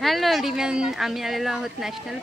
Hello everyone, आम्ही आलेलो आहोत नॅशनल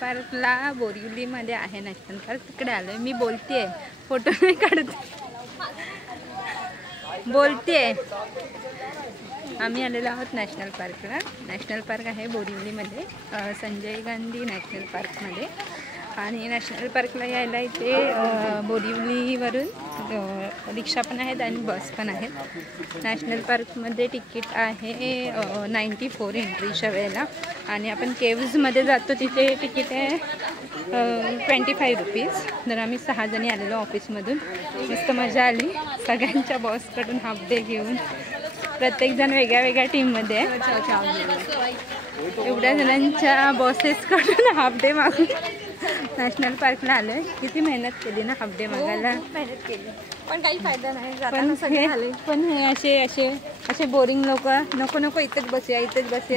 पार्कला बोरिवलीमध्ये आहे नॅशनल पार्क. तिकडे आलोय. मी बोलतेय, फोटो नाही काढत, बोलतेय. आम्ही आलेलो आहोत नॅशनल पार्कला. नॅशनल पार्क आहे बोरिवलीमध्ये, संजय गांधी नॅशनल पार्कमध्ये. आणि नॅशनल पार्कला यायला इथे बोरिवलीवरून रिक्षा पण आहेत आणि बस पण आहेत. नॅशनल पार्कमध्ये तिकीट आहे 94 एंट्रीच्या वेळेला. आणि आपण केव्जमध्ये जातो तिथे तिकीट आहे 25 रुपीज. तर आम्ही 6 जणी आलेलो ऑफिसमधून. मस्त मजा आली. सगळ्यांच्या बॉसकडून हाफ डे घेऊन प्रत्येकजण वेगळ्या वेगळ्या टीममध्ये आहे. एवढ्या जणांच्या बॉसेसकडून हाफ डे मागून नॅशनल पार्कला आलोय. किती मेहनत केली ना हाफ डे मागायला. मेहनत केली पण काही फायदा नाही. पण हे असे बोरिंग लोक नको इथेच बसूया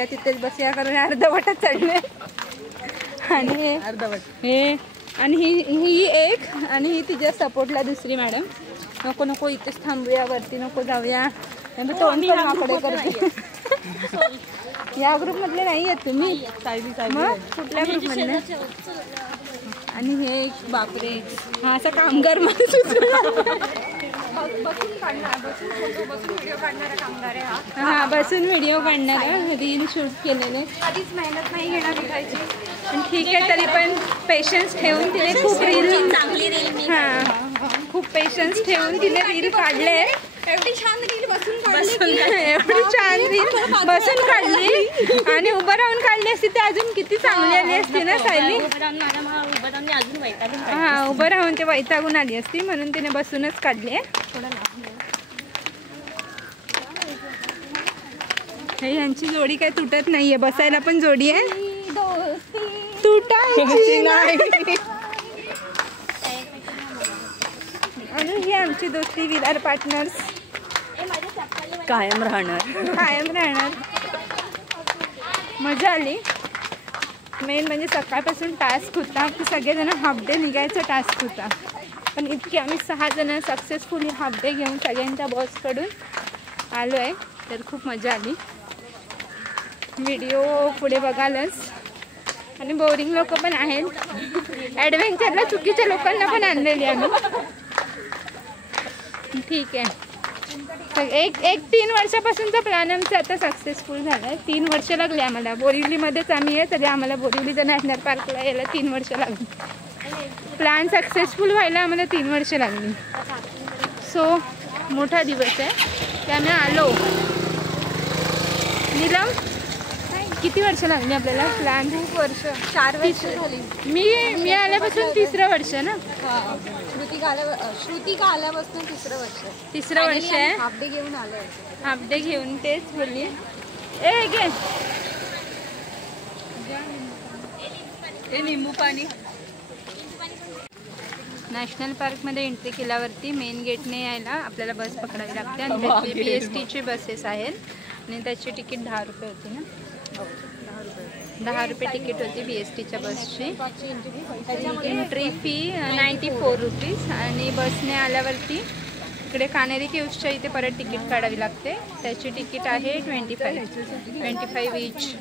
तिथेच बसूया करून अर्धवटच चढले. आणि हे आणि ही एक आणि ही तिच्या सपोर्टला दुसरी मॅडम नको इथेच थांबूया, वरती नको जाऊया. तोंड पण आकडे करते. या ग्रुप मधले नाही आहेत तुम्ही? मग कुठल्या ग्रुप मधले? आणि हे बापरे, हा असा कामगार माणूस हा बसून व्हिडिओ काढणारा रील शूट केलेले. आधीच मेहनत नाही घेणार दिखायची. पण ठीक आहे, तरी पण पेशन्स ठेवून तिने खूप रील, चांगली रील खूप पेशन्स ठेवून तिने रील काढले. एवढी छान रील एवढी छान रील बसून काढली आणि उभं राहून काढली असती तर अजून किती चांगली आली असती ना सायली. हा, उभं राहून ते वैतागून आली असती, म्हणून तिने बसूनच काढली. हे यांची जोडी काय तुटत नाहीये. बसायला पण जोडी आहे, तुटायची नाही. आणि ही आमची दोस्ती विरार पार्टनर्स कायम राहणार. मजा आली. मेन म्हणजे सकाळपासून टास्क होता की सगळेजण हाफ डे निघायचा टास्क होता. पण इतके आम्ही 6 जण सक्सेसफुली हाफ डे घेऊन सगळ्यांच्या बॉसकडून आलो आहे. तर खूप मजा आली. व्हिडिओ पुढे बघालच. आणि बोरिंग लोक पण आहेत. ॲडव्हेंचरला चुकीच्या लोकांना पण आणलेली आम्ही. ठीक आहे. एक 3 वर्षापासूनचा प्लॅन आमचा आता सक्सेसफुल झाला आहे. 3 वर्ष लागले आम्हाला. बोरिवलीमध्येच आम्ही आहे, तरी आम्हाला बोरिवलीच्या नॅशनल पार्कला यायला 3 वर्ष लागली. प्लॅन सक्सेसफुल व्हायला आम्हाला 3 वर्ष लागली. सो मोठा दिवस आहे, त्यामुळे आलो. नीलम, किती वर्ष लागली आपल्याला प्लॅन? खूप वर्ष, 4 वर्ष झाली. मी आल्यापासून 3रं वर्ष ना. श्रुतिका आल्यापासून 3रं वर्ष आहे. हाफ डे घेऊन आलो. हाफ डे घेऊन तेच बोलली. लिंबू पाणी. नॅशनल पार्कमध्ये एंट्री केल्यावरती मेन गेटने यायला आपल्याला बस पकडावी लागते. आणि त्याची BSTची बसेस आहेत. आणि त्याची तिकीट 10 रुपये होती ना. 10 रुपये तिकीट होती BSTच्या बसची. Entry fee 94 rupees. आणि बसने आल्यावरती इकडे कानेरी केव्सच्या इथे परत तिकीट काढावी लागते. त्याची तिकीट आहे 25 ईच.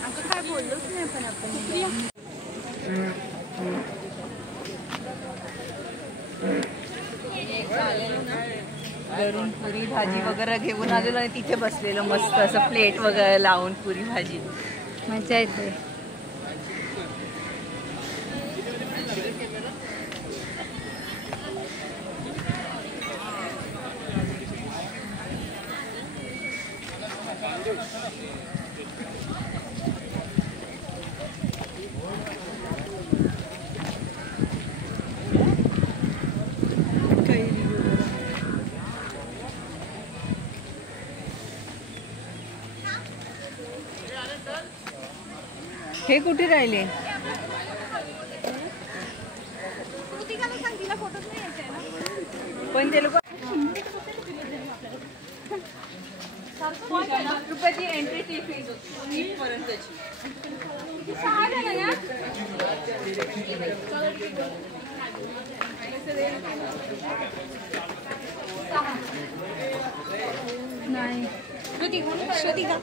आता काय बोललोच नाही पण आपण. घरून पुरी भाजी वगैरे घेऊन आलेलो आणि तिथे बसलेलो मस्त असं प्लेट वगैरे लावून पुरी भाजी. मजा येते. हे कुठे राहिले? पण ते लोक रुपयाची एंट्री फीज होती पर्यंतची. नाही श्रुती का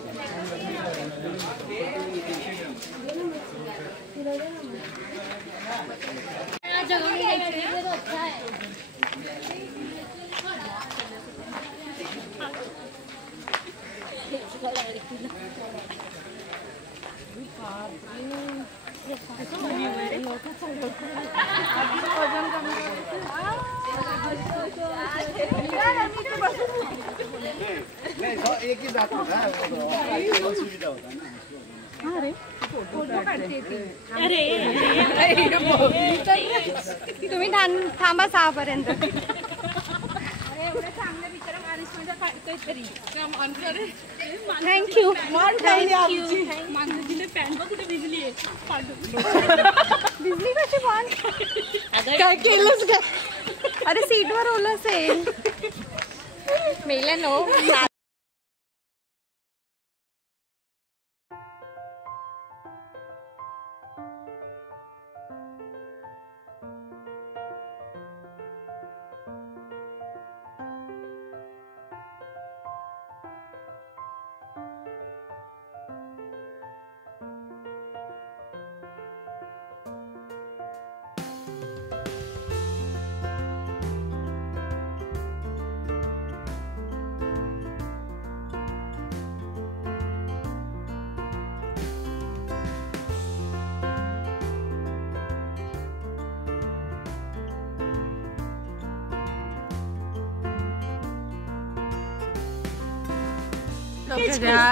एक ही जात होता सुविधा होता ना. तुम्ही थांबा 6 पर्यंत. थँक्यू. भिजली कशी पण काय केलंच का? अरे सीटवर ओलं असेल. मेल्या नो.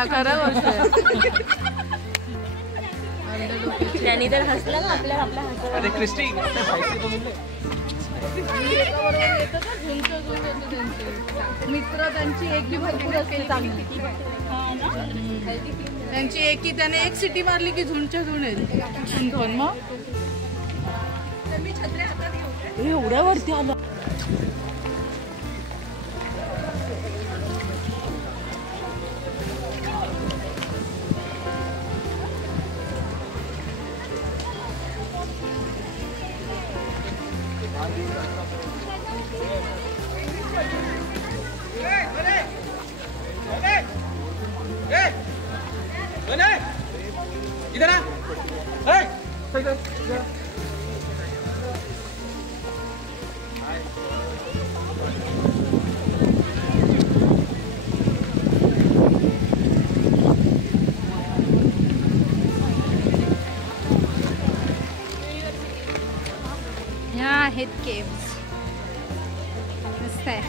खरं गोष्ट आहे. त्यांनी तर हसलं ना आपल्या हसलं. अरे क्रिस्टी मित्र त्यांची एकी भरपूर असते चांगली. त्यांची एकी त्याने एक सिटी मारली की झुंडच्या झुंड येईल. मग एवढ्या वरती आलं. इधर आ. ह्या आहेत केव्स. मस्त आहे.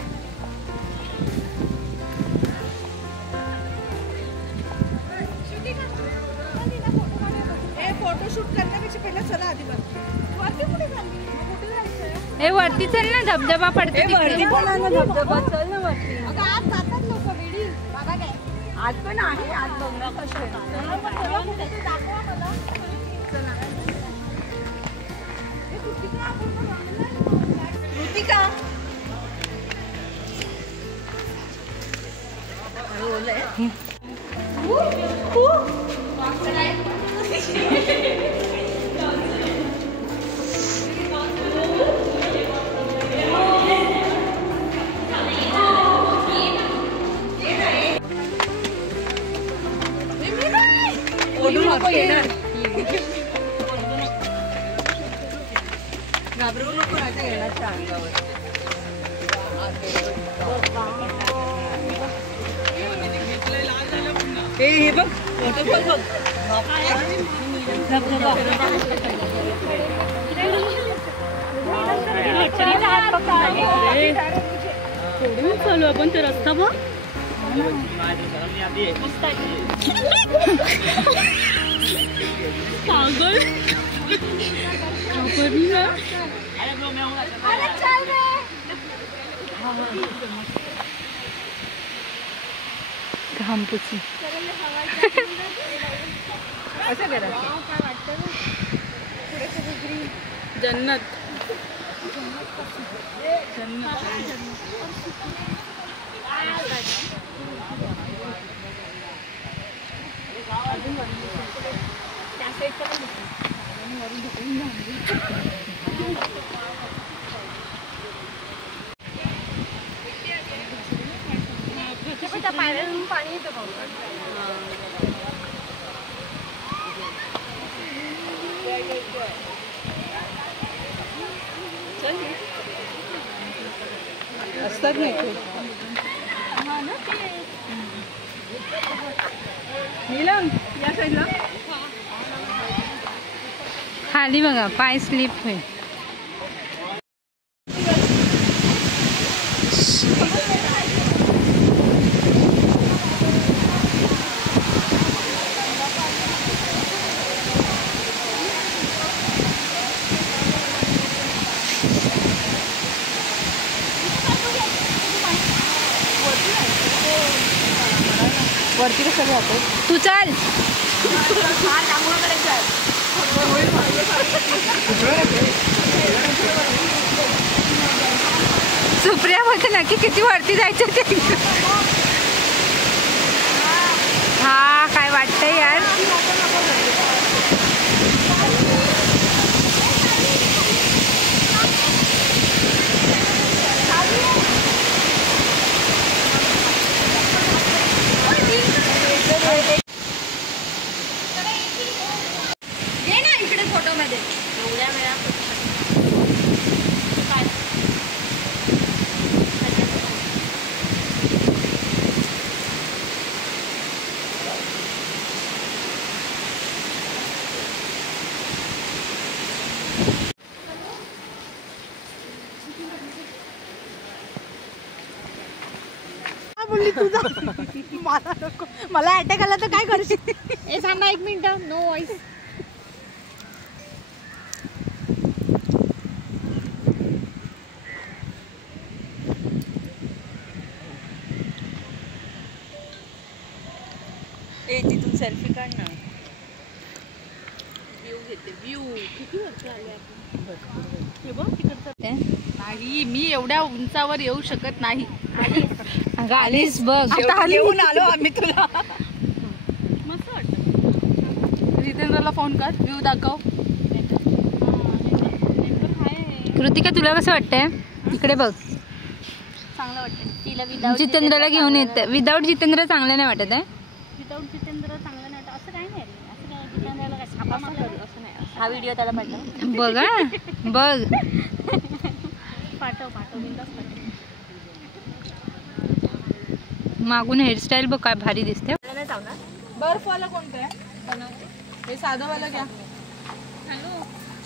फोटोशूट करण्यापेक्षा पहिला चला आधी वरती कुठे चालली? कुठे जायचंय? हे वरती चल ना, धबधबा पडते तिकडे. धबधबा चल ना वरती. अगं आज जातात लोक वेडी. बाबा काय आज पण आहे. आज बघा कशा दाखवा मला. ऋतिका घाबरू नको आता येण्याच्या अंगावर. हे बघ वॉटरफॉल बघ. चालू आपण ते रस्ता बघ. पागल घाम पुसी. असं करा. जन्नत. पाणी येतं असतात नाही नीलम या साईडला खाली बघा पाय स्लिप होईल. वरती कसं जातो तू चाल. सुप्रिया बोलते ना की किती वरती जायचं ते. हा काय वाटतंय यार. बोलली तुझा मला नको. मला अटॅक आला तर काय करशील. ए सांगा 1 मिनिट. No voice. ए तिथून सेल्फी काढ ना. व्ह्यू घेते. व्ह्यू किती वरती आले आपण. हे बघ तिकडचं. नाही मी एवढ्या उंचावर येऊ शकत नाही. अगं आलीस बघ. येऊन आलो आम्ही तुला. मस्त वाटतं. जितेंद्रला फोन कर. व्ह्यू दाखव. कृतिका तुला कसं वाटतंय. इकडे बघ. चांगलं वाटतं. तिला विदाउट जितेंद्रला घेऊन येते. विदाऊट जितेंद्र चांगलं नाही वाटत आहे. विदाउट जितेंद्र चांगलं नाही वाटत. असं काय नाही. असं काय जितेंद्रला काय छापा मारला असं नाही. हा व्हिडिओ त्याला पाठव. बघ बघ. पाठव बिंदास पाठव. मागून हेअरस्टाईल बघ काय भारी दिसते. नाही चावणार. बर्फवाला कोणतं आहे. हे साधंवाला घ्या.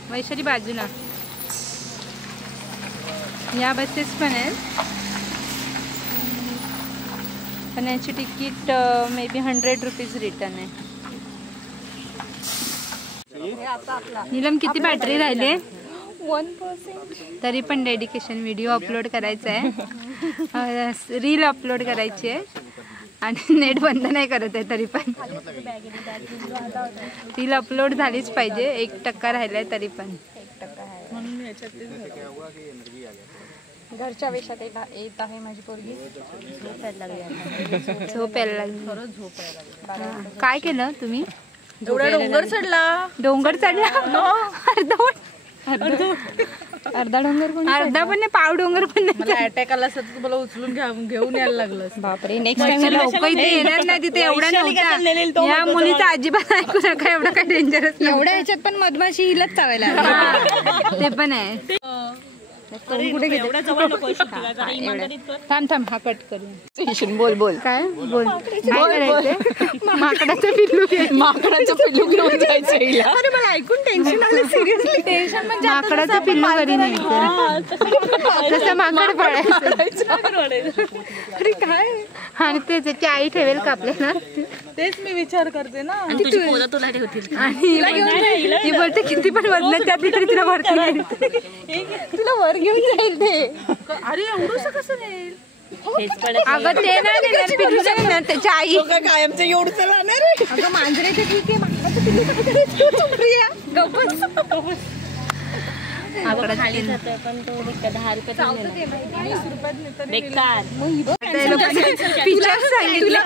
वैशाली बाजूला. या बसेस पण आहेत पण याची ticket may be 100 rupees return आहे. नीलम किती बॅटरी राहिले. 1%. तरी पण डेडिकेशन. व्हिडिओ अपलोड करायचा आहे. रील अपलोड करायची आहे आणि नेट बंद नाही करत आहे तरी पण. रील अपलोड झालीच पाहिजे. 1% राहिलाय तरी पण. घरच्या वेशात येत आहे माझी पोरगी. झोप यायला लागली. काय केलं तुम्ही. एवढा डोंगर चढला. डोंगर चढला. अर्धा डोंगर कोण. अर्धा पण नाही. पाव डोंगर पण नाही. मला अटॅक आला असता तर मला उचलून घेऊन यायला लागलं. बापरे. नेक्स्ट टाइम लोक इथे येणार नाही. तिथे एवढा नव्हता. या मुलीचा अजिबात ऐकू नका. एवढं काय डेंजरस. एवढ्या ह्याच्यात पण मधमाशी हिलच चावायला. ते पण आहे. कुठे घेते. थांब हा कट करू. बोल काय बोल. माकडाचं पिल्लू घेऊन जायचं. अरे मला ऐकून टेन्शन आलं. Seriously tension. म्हणजे माकडाचं पिल्लू घरी नाही. तसं माकड पडायचं. अरे काय. आणि ते त्याची आई ठेवेल का आपल्याला. तेच मी विचार करते ना. आणि ती बोलते किती पण वजन त्यातली तरी तिला वरती नाही. तुला वर घेऊन जाईल ते. अरे एवढंसं कसं नाही. अगं ते नाही देणार पिल्लू देणार त्याची आई. कायमचं एवढं राहणार. अगं मांजरे ते ठीक आहे. माकडाचं पिल्लू काय करायचं. प्रिया गप्पच. आकडा खाली जातोय पण तो 10 रुपये बेकार फीचर्स सांगितले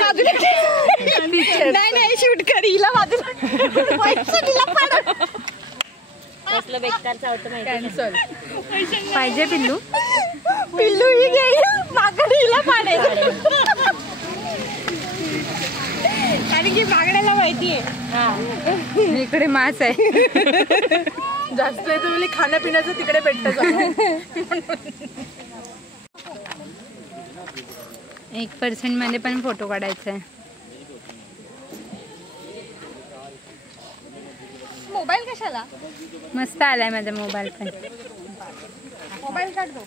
नाही शूट कर हिला कसलं बेकार चावतं माहिती पाहिजे पिल्लू पिल्लू ही घेईल मागड हिला पाडायचं कारण की मागण्याला माहितीये इकडे मास आहे जास्त आहे तुम्ही खाण्यापिण्याचं तिकडे भेटतं 1% मध्ये पण फोटो काढायचा आहे. मोबाईल कशाला मस्त आलाय माझा मोबाईल पण मोबाईल काढ दो